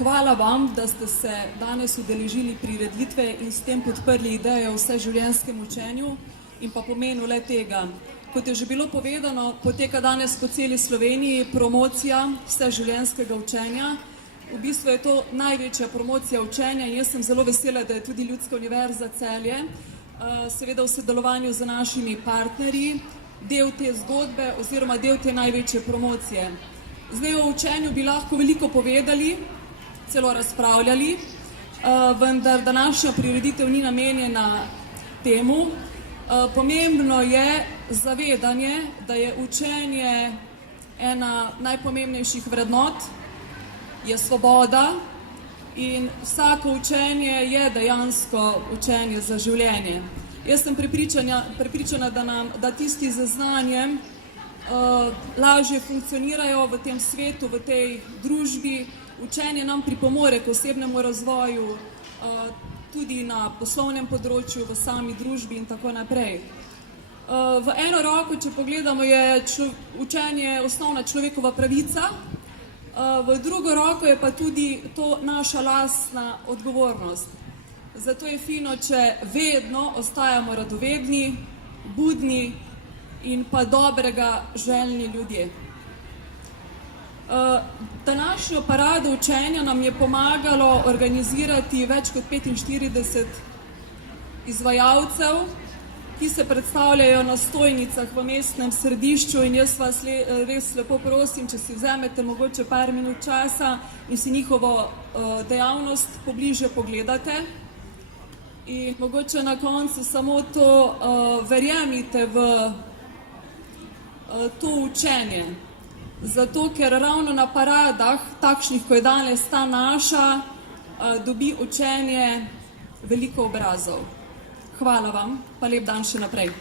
Hvala vam, da ste se danes udeležili prireditve in s tem podprli idejo o vseživljenjskem učenju in pa pomenu le tega. Kot je že bilo povedano, poteka danes po celi Sloveniji promocija vseživljenjskega učenja. V bistvu je to največja promocija učenja in jaz sem zelo vesela, da je tudi Ljudska univerza Celje, seveda v sodelovanju z našimi partnerji, del te zgodbe oziroma del te največje promocije. Zdaj o učenju bi lahko veliko povedali, celo razpravljali, vendar današnja prireditev ni namenjena temu. Pomembno je zavedanje, da je učenje ena najpomembnejših vrednot, je svoboda in vsako učenje je dejansko učenje za življenje. Jaz sem prepričana, da tisti z znanjem lažje funkcionirajo v tem svetu, v tej družbi. Učenje nam pripomore k osebnemu razvoju, tudi na poslovnem področju, v sami družbi in tako naprej. V eno roko, če pogledamo, je učenje osnovna človekova pravica, v drugo roko je pa tudi to naša lastna odgovornost. Zato je fino, če vedno ostajamo radovedni, budni in pa dobrega željni ljudje. Današnjo parado učenja nam je pomagalo organizirati več kot 45 izvajalcev, ki se predstavljajo na stojnicah v mestnem središču in jaz vas res lepo prosim, če si vzamete mogoče par minut časa in si njihovo dejavnost pobliže pogledate. In mogoče na koncu samo to, verjemite v to učenje. Zato, ker ravno na paradah, takšnih, ko je danes ta naša, dobi učenje veliko obrazov. Hvala vam, pa lep dan še naprej.